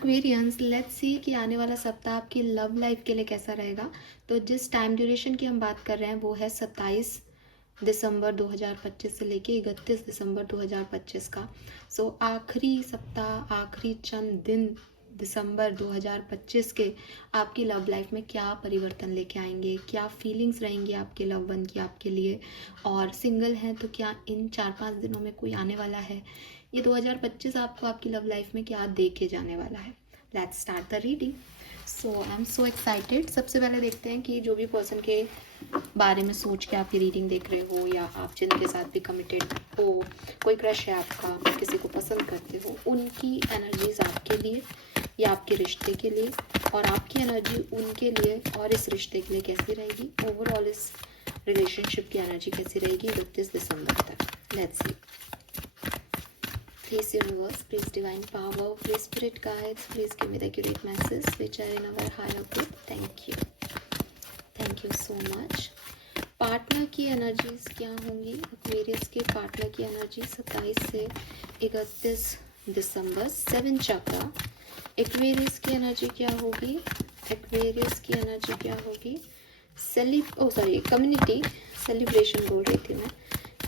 Aquarians, let's see कि आने वाला सप्ताह आपकी लव लाइफ के लिए कैसा रहेगा। तो जिस टाइम ड्यूरेशन की हम बात कर रहे हैं वो है 27 दिसंबर 2025 से लेके 31 दिसंबर 2025 का। सो आखिरी सप्ताह, आखिरी चंद दिन दिसंबर 2025 के आपकी लव लाइफ में क्या परिवर्तन लेके आएंगे, क्या फीलिंग्स रहेंगी आपके लव वन की आपके लिए, और सिंगल हैं तो क्या इन 4-5 दिनों में कोई आने वाला है। ये 2025 आपको आपकी लव लाइफ में क्या दे के जाने वाला है। Let's start the reading. So I am so excited. सबसे पहले देखते हैं कि जो भी पर्सन के बारे में सोच के आपकी रीडिंग देख रहे हो, या आप जिनके साथ भी कमिटेड हो, कोई क्रश है आपका, किसी को पसंद करते हो, उनकी एनर्जीज आपके लिए या आपके रिश्ते के लिए, और आपकी एनर्जी उनके लिए और इस रिश्ते के लिए कैसी रहेगी। ओवरऑल इस रिलेशनशिप की एनर्जी कैसी रहेगी 31 दिसंबर तक। Let's see. Please universe, please divine power, please spirit guides, please give me the accurate message which are in our higher good. Thank you. Thank you so much. Partner की energies क्या होंगी। Aquarius के partner की energy 27 से 31 दिसंबर, 7 चक्रा। Aquarius की energy क्या होगी। Aquarius की एनर्जी क्या होगी। कम्युनिटी सेलिब्रेशन बोल रही थी मैं।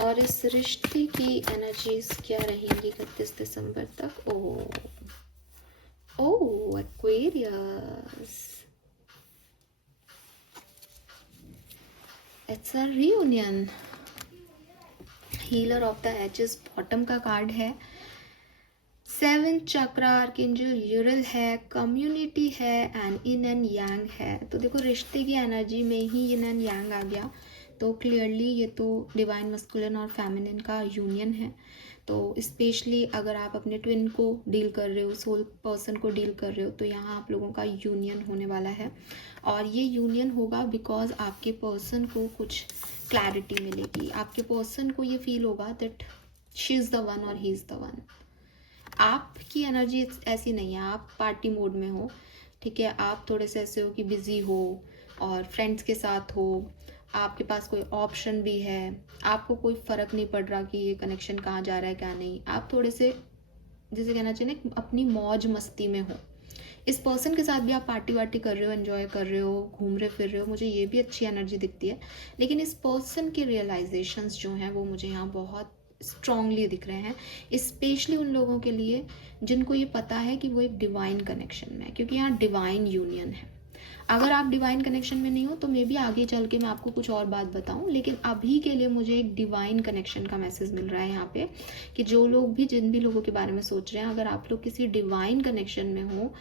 और इस रिश्ते की एनर्जीज क्या रहेंगी 31 दिसंबर तक। O Aquarius, it's a reunion. Healer of the ages bottom का कार्ड है। 7 चक्रा, आर्कएंजल यूरल है, कम्युनिटी है, एंड इन एंड यांग है। तो देखो रिश्ते की एनर्जी में ही इन एंड यांग आ गया, तो क्लियरली ये तो डिवाइन मस्कुलिन और फेमिनिन का यूनियन है। तो स्पेशली अगर आप अपने ट्विन को डील कर रहे हो, सोल पर्सन को डील कर रहे हो, तो यहाँ आप लोगों का यूनियन होने वाला है। और ये यूनियन होगा बिकॉज आपके पर्सन को कुछ क्लैरिटी मिलेगी। आपके पर्सन को ये फील होगा that she is the one और ही इज़ द वन। आपकी एनर्जी ऐसी नहीं है, आप पार्टी मोड में हो, ठीक है। आप थोड़े से ऐसे हो कि बिजी हो और फ्रेंड्स के साथ हो, आपके पास कोई ऑप्शन भी है, आपको कोई फ़र्क नहीं पड़ रहा कि ये कनेक्शन कहाँ जा रहा है क्या नहीं। आप थोड़े से, जैसे कहना चाहिए ना, अपनी मौज मस्ती में हो। इस पर्सन के साथ भी आप पार्टी वार्टी कर रहे हो, एंजॉय कर रहे हो, घूम रहे फिर रहे हो, मुझे ये भी अच्छी एनर्जी दिखती है। लेकिन इस पर्सन के रियलाइजेशंस जो हैं वो मुझे यहाँ बहुत स्ट्रांगली दिख रहे हैं, स्पेशली उन लोगों के लिए जिनको ये पता है कि वो एक डिवाइन कनेक्शन में है, क्योंकि यहाँ डिवाइन यूनियन है। अगर आप डिवाइन कनेक्शन में नहीं हो तो मे बी आगे चल के मैं आपको कुछ और बात बताऊं, लेकिन अभी के लिए मुझे एक डिवाइन कनेक्शन का मैसेज मिल रहा है यहाँ पे कि जो लोग भी, जिन भी लोगों के बारे में सोच रहे हैं, अगर आप लोग किसी डिवाइन कनेक्शन में हो,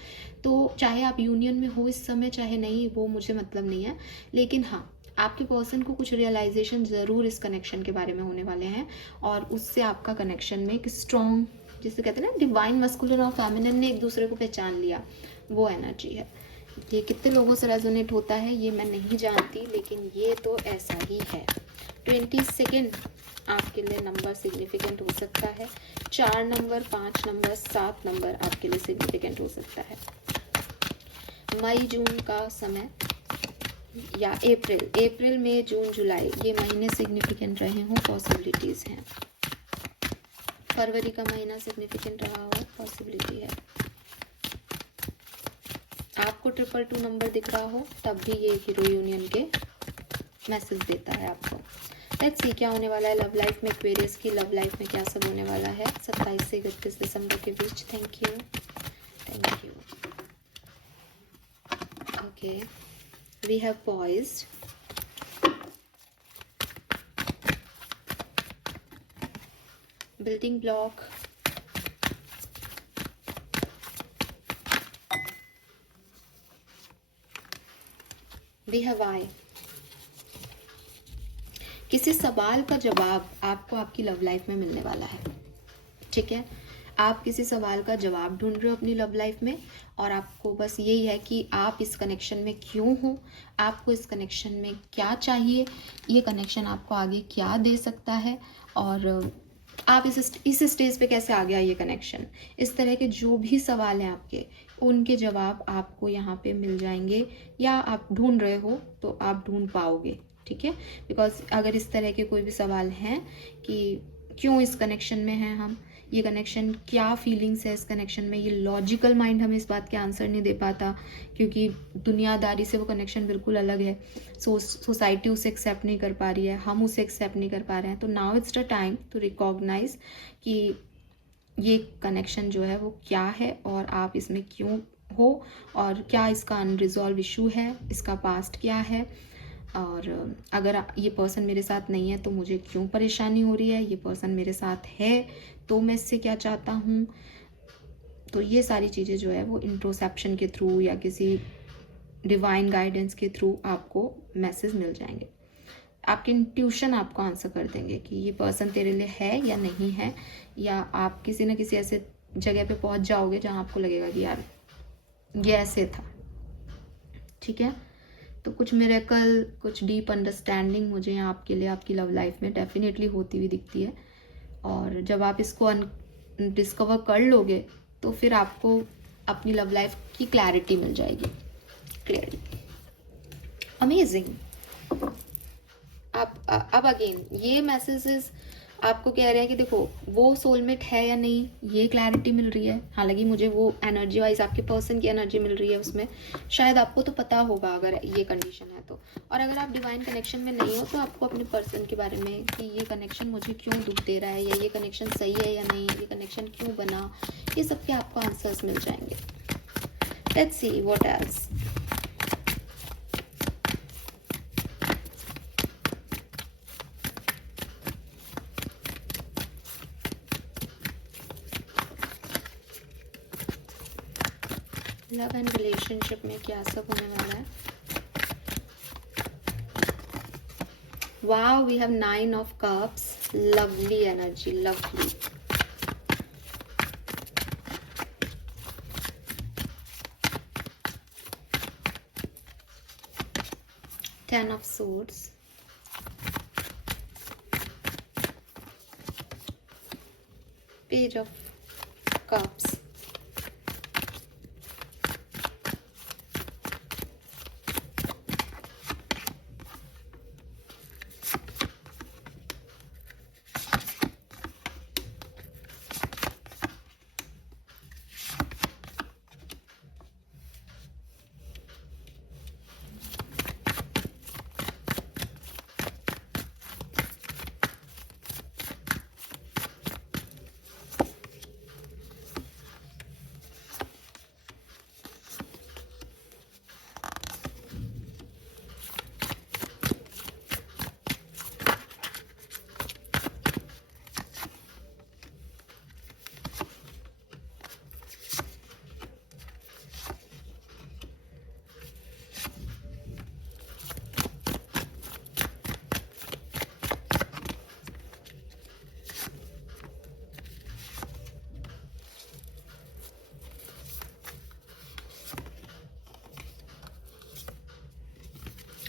तो चाहे आप यूनियन में हो इस समय चाहे नहीं, वो मुझे मतलब नहीं है, लेकिन हाँ आपके पर्सन को कुछ रियलाइजेशन ज़रूर इस कनेक्शन के बारे में होने वाले हैं, और उससे आपका कनेक्शन में एक स्ट्रॉन्ग, जिसे कहते हैं ना, डिवाइन मस्कुलिन और फेमिनिन ने एक दूसरे को पहचान लिया, वो एनर्जी है। ये कितने लोगों से रेजोनेट होता है ये मैं नहीं जानती, लेकिन ये तो ऐसा ही है। 22 आपके लिए नंबर सिग्निफिकेंट हो सकता है। 4 नंबर, 5 नंबर, 7 नंबर आपके लिए सिग्निफिकेंट हो सकता है। मई जून का समय, या अप्रैल मई जून जुलाई, ये महीने सिग्निफिकेंट रहे हों, पॉसिबिलिटीज़ हैं। फरवरी का महीना सिग्निफिकेंट रहा हो, पॉसिबिलिटी है। आपको 222 नंबर दिख रहा हो तब भी ये हीरो यूनियन के मैसेज देता है आपको। लेट्स सी क्या होने वाला है लव लाइफ में। एक्वेरियस की लव लाइफ में क्या सब होने वाला है 27 से 31 दिसंबर के बीच। Thank you. Okay, we have poised, building block, we have I. किसी सवाल का जवाब आपको आपकी लव लाइफ में मिलने वाला है, ठीक है। आप किसी सवाल का जवाब ढूंढ रहे हो अपनी लव लाइफ में, और आपको बस यही है कि आप इस कनेक्शन में क्यों हो, आपको इस कनेक्शन में क्या चाहिए, ये कनेक्शन आपको आगे क्या दे सकता है, और आप इस स्टेज पे कैसे आ गया ये कनेक्शन। इस तरह के जो भी सवाल हैं आपके, उनके जवाब आपको यहाँ पे मिल जाएंगे, या आप ढूंढ रहे हो तो आप ढूंढ पाओगे, ठीक है। बिकॉज अगर इस तरह के कोई भी सवाल हैं कि क्यों इस कनेक्शन में हैं हम, ये कनेक्शन क्या फीलिंग्स है इस कनेक्शन में, ये लॉजिकल माइंड हमें इस बात के आंसर नहीं दे पाता क्योंकि दुनियादारी से वो कनेक्शन बिल्कुल अलग है। सोसाइटी उसे एक्सेप्ट नहीं कर पा रही है, हम उसे एक्सेप्ट नहीं कर पा रहे हैं। तो now it's the time to recognize कि ये कनेक्शन जो है वो क्या है और आप इसमें क्यों हो और क्या इसका अनरिजॉल्व इशू है, इसका पास्ट क्या है, और अगर ये पर्सन मेरे साथ नहीं है तो मुझे क्यों परेशानी हो रही है, ये पर्सन मेरे साथ है तो मैं इससे क्या चाहता हूँ। तो ये सारी चीज़ें जो है वो इंट्रोसेप्शन के थ्रू या किसी डिवाइन गाइडेंस के थ्रू आपको मैसेज मिल जाएंगे। आपके इंट्यूशन आपको आंसर कर देंगे कि ये पर्सन तेरे लिए है या नहीं है, या आप किसी न किसी ऐसे जगह पे पहुंच जाओगे जहां आपको लगेगा कि यार ये ऐसे था। ठीक है, तो कुछ मिरेकल, कुछ डीप अंडरस्टैंडिंग मुझे आपके लिए आपकी लव लाइफ में डेफिनेटली होती हुई दिखती है। और जब आप इसको डिस्कवर कर लोगे तो फिर आपको अपनी लव लाइफ की क्लैरिटी मिल जाएगी। Clearly amazing. अब अगेन ये मैसेजेस आपको कह रहे हैं कि देखो वो सोलमेट है या नहीं, ये क्लैरिटी मिल रही है। हालांकि मुझे वो एनर्जी वाइज आपके पर्सन की एनर्जी मिल रही है उसमें, शायद आपको तो पता होगा अगर ये कंडीशन है तो। और अगर आप डिवाइन कनेक्शन में नहीं हो तो आपको अपने पर्सन के बारे में कि ये कनेक्शन मुझे क्यों दुख दे रहा है, या ये कनेक्शन सही है या नहीं, ये कनेक्शन क्यों बना, ये सब के आपको आंसर्स मिल जाएंगे। Let's see what else. Love and relationship में क्या सब होने वाला है। Wow, we have 9 of cups, lovely energy, lovely. Ten of Swords, Page of Cups,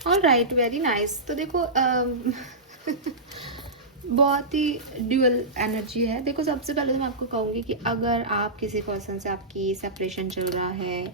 all right, very nice. तो देखो बहुत ही ड्यूअल एनर्जी है। देखो सबसे पहले तो मैं आपको कहूँगी कि अगर आप किसी पर्सन से आपकी सेपरेशन चल रहा है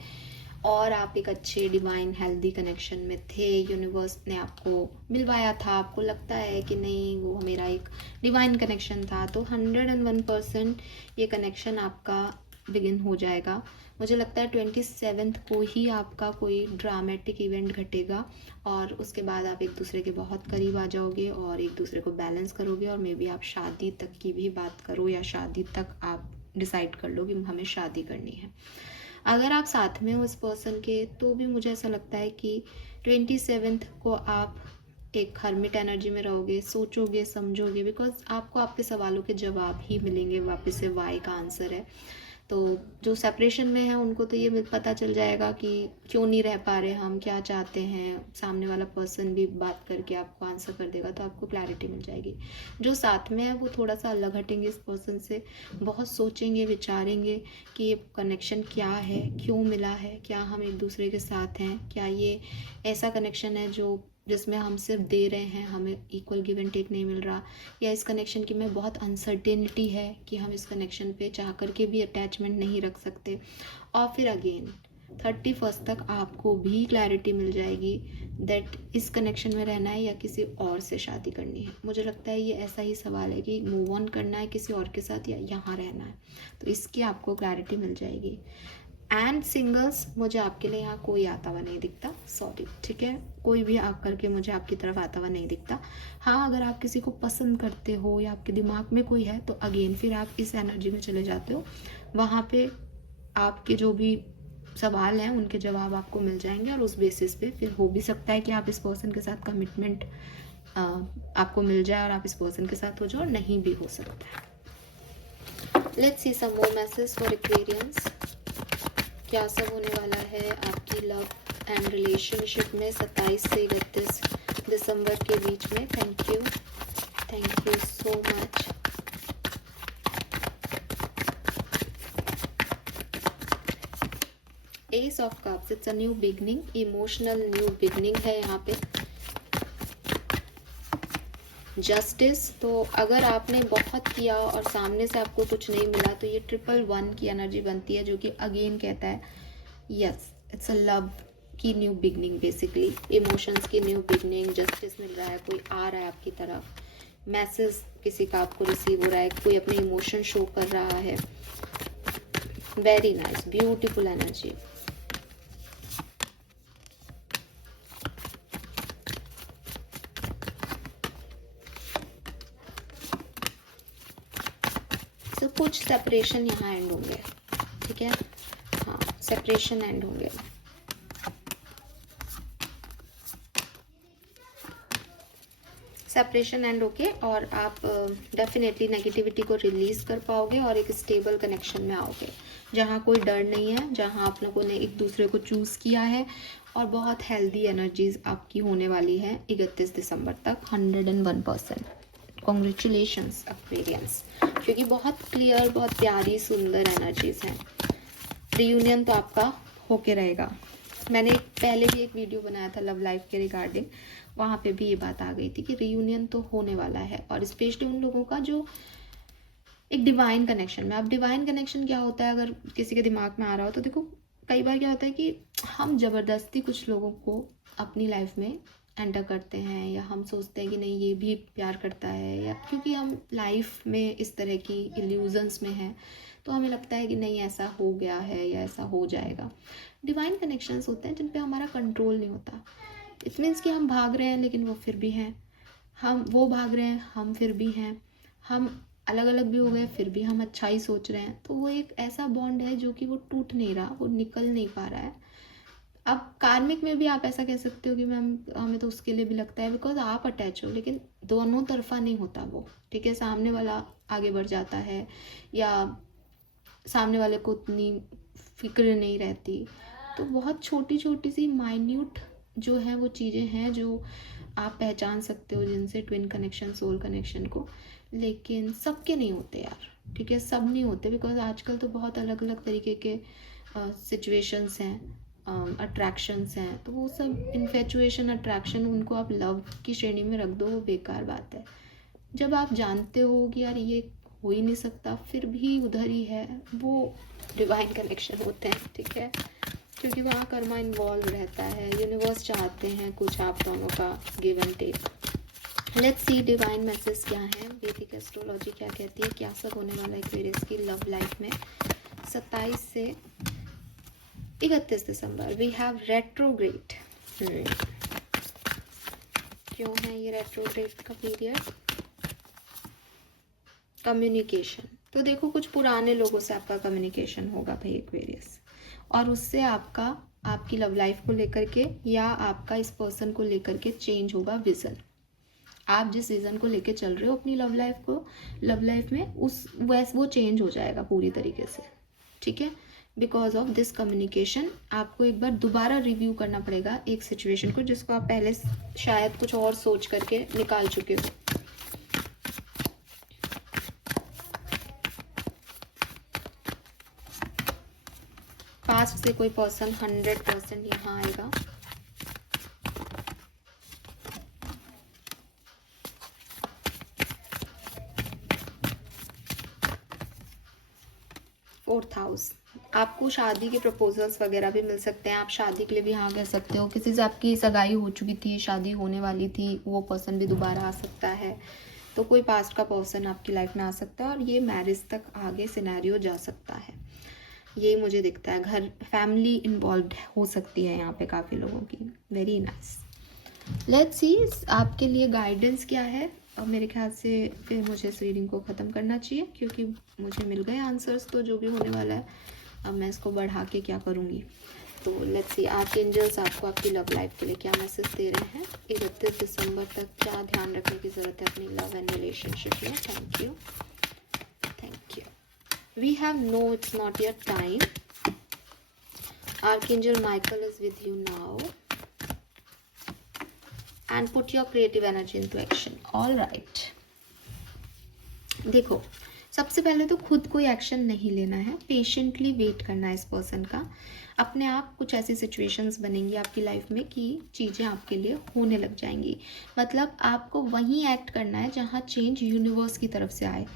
और आप एक अच्छे डिवाइन हेल्दी कनेक्शन में थे, यूनिवर्स ने आपको मिलवाया था, आपको लगता है कि नहीं वो मेरा एक डिवाइन कनेक्शन था, तो 101% ये कनेक्शन आपका बिगिन हो जाएगा। मुझे लगता है 27 को ही आपका कोई ड्रामेटिक इवेंट घटेगा और उसके बाद आप एक दूसरे के बहुत करीब आ जाओगे और एक दूसरे को बैलेंस करोगे, और मे बी आप शादी तक की भी बात करो या शादी तक आप डिसाइड कर लो कि हमें शादी करनी है। अगर आप साथ में हो उस पर्सन के तो भी मुझे ऐसा लगता है कि 27 को आप एक हर्मिट एनर्जी में रहोगे, सोचोगे, समझोगे, बिकॉज आपको आपके सवालों के जवाब ही मिलेंगे। वापस से वाई का आंसर है। तो जो सेपरेशन में है उनको तो ये पता चल जाएगा कि क्यों नहीं रह पा रहे हम, क्या चाहते हैं। सामने वाला पर्सन भी बात करके आपको आंसर कर देगा, तो आपको क्लैरिटी मिल जाएगी। जो साथ में है वो थोड़ा सा अलग हटेंगे इस पर्सन से, बहुत सोचेंगे, विचारेंगे कि ये कनेक्शन क्या है, क्यों मिला है, क्या हम एक दूसरे के साथ हैं, क्या ये ऐसा कनेक्शन है जो जिसमें हम सिर्फ दे रहे हैं, हमें इक्वल गिव एंड टेक नहीं मिल रहा, या इस कनेक्शन की में बहुत अनसर्टेनिटी है कि हम इस कनेक्शन पे चाह करके भी अटैचमेंट नहीं रख सकते। और फिर अगेन 31 तक आपको भी क्लैरिटी मिल जाएगी दैट इस कनेक्शन में रहना है या किसी और से शादी करनी है। मुझे लगता है ये ऐसा ही सवाल है कि मूव ऑन करना है किसी और के साथ या यहाँ रहना है, तो इसकी आपको क्लैरिटी मिल जाएगी। एंड सिंगल्स, मुझे आपके लिए यहाँ कोई आता हुआ नहीं दिखता, सॉरी, ठीक है, कोई भी आप करके मुझे आपकी तरफ आता हुआ नहीं दिखता। हाँ, अगर आप किसी को पसंद करते हो या आपके दिमाग में कोई है तो अगेन फिर आप इस एनर्जी में चले जाते हो, वहाँ पे आपके जो भी सवाल हैं उनके जवाब आपको मिल जाएंगे और उस बेसिस पे फिर हो भी सकता है कि आप इस पर्सन के साथ कमिटमेंट आपको मिल जाए और आप इस पर्सन के साथ हो जाओ, नहीं भी हो सकता है। Let's see some more message for Aquarians. क्या सब होने वाला है आपकी लव एंड रिलेशनशिप में 27 से 31 दिसंबर के बीच में। Thank you so much. S of cups, it's a new beginning, emotional new beginning है यहाँ पे। जस्टिस, तो अगर आपने बहुत किया और सामने से आपको कुछ नहीं मिला तो ये 111 की एनर्जी बनती है, जो कि अगेन कहता है यस इट्स अ लव की न्यू बिगनिंग, बेसिकली इमोशंस की न्यू बिगनिंग। जस्टिस मिल रहा है, कोई आ रहा है आपकी तरफ, मैसेज किसी का आपको रिसीव हो रहा है, कोई अपने इमोशन शो कर रहा है। Very nice, beautiful energy. तो कुछ सेपरेशन यहाँ एंड होंगे, ठीक है, हाँ सेपरेशन एंड होंगे। सेपरेशन एंड होके और आप डेफिनेटली नेगेटिविटी को रिलीज कर पाओगे और एक स्टेबल कनेक्शन में आओगे, जहाँ कोई डर नहीं है, जहाँ आप लोगों ने एक दूसरे को चूज किया है और बहुत हेल्दी एनर्जीज आपकी होने वाली है 31 दिसंबर तक 101%। कॉन्ग्रेचुलेशंस एक्वेरियंस, क्योंकि बहुत क्लियर, बहुत प्यारी, सुंदर एनर्जीज हैं। रियूनियन तो आपका होके रहेगा। मैंने पहले भी एक वीडियो बनाया था लव लाइफ के रिगार्डिंग, वहाँ पे भी ये बात आ गई थी कि रियूनियन तो होने वाला है, और स्पेशली उन लोगों का जो एक डिवाइन कनेक्शन में। अब डिवाइन कनेक्शन क्या होता है, अगर किसी के दिमाग में आ रहा हो तो देखो, कई बार क्या होता है कि हम ज़बरदस्ती कुछ लोगों को अपनी लाइफ में एंटर करते हैं, या हम सोचते हैं कि नहीं ये भी प्यार करता है, या क्योंकि हम लाइफ में इस तरह की इल्यूजन्स में हैं तो हमें लगता है कि नहीं ऐसा हो गया है या ऐसा हो जाएगा। डिवाइन कनेक्शंस होते हैं जिन पे हमारा कंट्रोल नहीं होता। इट मीन्स कि हम भाग रहे हैं लेकिन वो फिर भी हैं, वो भाग रहे हैं हम फिर भी हैं, हम अलग अलग भी हो गए फिर भी हम अच्छा ही सोच रहे हैं। तो वो एक ऐसा बॉन्ड है जो कि वो टूट नहीं रहा, वो निकल नहीं पा रहा है। अब कार्मिक में भी आप ऐसा कह सकते हो कि मैम हमें तो उसके लिए भी लगता है, बिकॉज आप अटैच हो, लेकिन दोनों तरफा नहीं होता वो, ठीक है। सामने वाला आगे बढ़ जाता है या सामने वाले को उतनी फिक्र नहीं रहती। तो बहुत छोटी छोटी सी माइन्यूट जो है वो चीज़ें हैं जो आप पहचान सकते हो जिनसे ट्विन कनेक्शन, सोल कनेक्शन को, लेकिन सबके नहीं होते यार, ठीक है, सब नहीं होते, बिकॉज आजकल तो बहुत अलग अलग तरीके के सिचुएशंस हैं, अट्रैक्शंस हैं, तो वो सब इन्फेचुएशन, अट्रैक्शन, उनको आप लव की श्रेणी में रख दो, वो बेकार बात है। जब आप जानते हो कि यार ये हो ही नहीं सकता फिर भी उधर ही है, वो डिवाइन कनेक्शन होते हैं, ठीक है, क्योंकि वहाँ कर्मा इन्वॉल्व रहता है। यूनिवर्स चाहते हैं कुछ आप दोनों का give and take. Let's see divine message क्या है, वैदिक एस्ट्रोलॉजी क्या कहती है, क्या सब होने वाला है एक्वेरियस की लव लाइफ में 27 से 31 दिसंबर। We have retrograde. क्यों है ये रेट्रोग्रेड का पीरियड? कम्युनिकेशन, तो देखो कुछ पुराने लोगों से आपका कम्युनिकेशन होगा भाई एक्वेरियस, और उससे आपकी लव लाइफ को लेकर के या आपका इस पर्सन को लेकर के चेंज होगा विज़न। आप जिस विज़न को लेकर चल रहे हो अपनी लव लाइफ में वो चेंज हो जाएगा पूरी तरीके से, ठीक है। बिकॉज ऑफ दिस कम्युनिकेशन आपको एक बार दोबारा रिव्यू करना पड़ेगा एक सिचुएशन को जिसको आप पहले शायद कुछ और सोच करके निकाल चुके हो। पास्ट से कोई पर्सन 100% यहाँ आएगा। फोर्थ हाउस, आपको शादी के प्रपोजल्स वगैरह भी मिल सकते हैं, आप शादी के लिए भी हाँ कह सकते हो। किसी से आपकी सगाई हो चुकी थी, शादी होने वाली थी, वो पर्सन भी दोबारा आ सकता है। तो कोई पास्ट का पर्सन आपकी लाइफ में आ सकता है और ये मैरिज तक आगे सिनेरियो जा सकता है, ये मुझे दिखता है। घर फैमिली इन्वॉल्व हो सकती है यहाँ पे काफ़ी लोगों की। Very nice. लेट्स सी आपके लिए गाइडेंस क्या है। अब मेरे ख्याल से फिर मुझे इस रीडिंग को ख़त्म करना चाहिए क्योंकि मुझे मिल गए आंसर्स, तो जो भी होने वाला है अब मैं इसको बढ़ा के क्या करूँगी। तो लेट्स सी आर्कएंजल्स आपको आपकी लव लाइफ के लिए क्या मैसेज दे रहे हैं 31 दिसंबर तक। क्या ध्यान रखने की ज़रूरत है अपनी लव एंड रिलेशनशिप में। Thank you, thank you. We have no it's not your time. Archangel Michael is with you now and put your creative energy into action. All right. देखो, सबसे पहले तो खुद कोई एक्शन नहीं लेना है, पेशेंटली वेट करना है इस पर्सन का। अपने आप कुछ ऐसी सिचुएशंस बनेंगी आपकी लाइफ में कि चीज़ें आपके लिए होने लग जाएंगी। मतलब आपको वहीं एक्ट करना है जहाँ चेंज यूनिवर्स की तरफ से आए।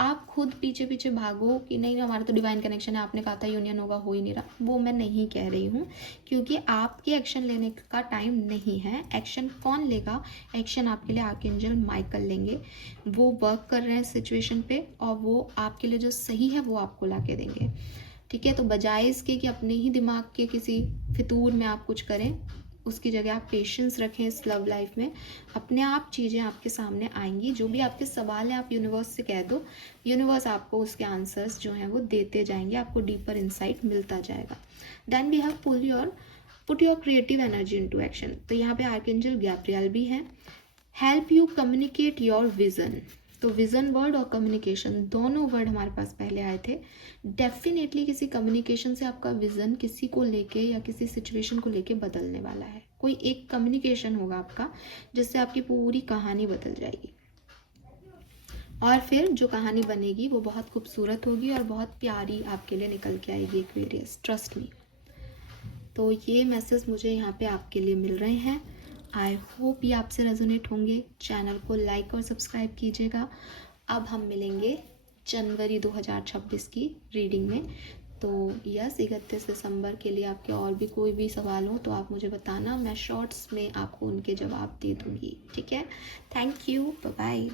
आप खुद पीछे पीछे भागो कि नहीं हमारा तो डिवाइन कनेक्शन है, आपने कहा था यूनियन होगा, हो ही नहीं रहा, वो मैं नहीं कह रही हूँ, क्योंकि आपके एक्शन लेने का टाइम नहीं है। एक्शन कौन लेगा? एक्शन आपके लिए आर्कएंजल माइकल लेंगे। वो वर्क कर रहे हैं सिचुएशन पे और वो आपके लिए जो सही है वो आपको ला के देंगे। ठीक है, तो बजाय इसके कि अपने ही दिमाग के किसी फितूर में आप कुछ करें, उसकी जगह आप पेशेंस रखें इस लव लाइफ में। अपने आप चीज़ें आपके सामने आएंगी। जो भी आपके सवाल हैं आप यूनिवर्स से कह दो, यूनिवर्स आपको उसके आंसर्स जो हैं वो देते जाएंगे, आपको डीपर इंसाइट मिलता जाएगा। Then we have put your creative energy into action. तो यहाँ पे आर्कएंजल गैब्रियल भी हैं। Help you communicate your vision. तो विजन वर्ड और कम्युनिकेशन दोनों वर्ड हमारे पास पहले आए थे। डेफिनेटली किसी कम्युनिकेशन से आपका विजन किसी को लेके या किसी सिचुएशन को लेके बदलने वाला है। कोई एक कम्युनिकेशन होगा आपका जिससे आपकी पूरी कहानी बदल जाएगी और फिर जो कहानी बनेगी वो बहुत खूबसूरत होगी और बहुत प्यारी आपके लिए निकल के आएगी एक्वेरियस, ट्रस्ट मी। तो ये मैसेज मुझे यहाँ पे आपके लिए मिल रहे हैं। आई होप ये आपसे रेजोनेट होंगे। चैनल को लाइक और सब्सक्राइब कीजिएगा। अब हम मिलेंगे जनवरी 2026 की रीडिंग में। तो यस, 31 दिसंबर के लिए आपके और भी कोई भी सवाल हो तो आप मुझे बताना, मैं शॉर्ट्स में आपको उनके जवाब दे दूँगी। ठीक है, थैंक यू, बाय बाय।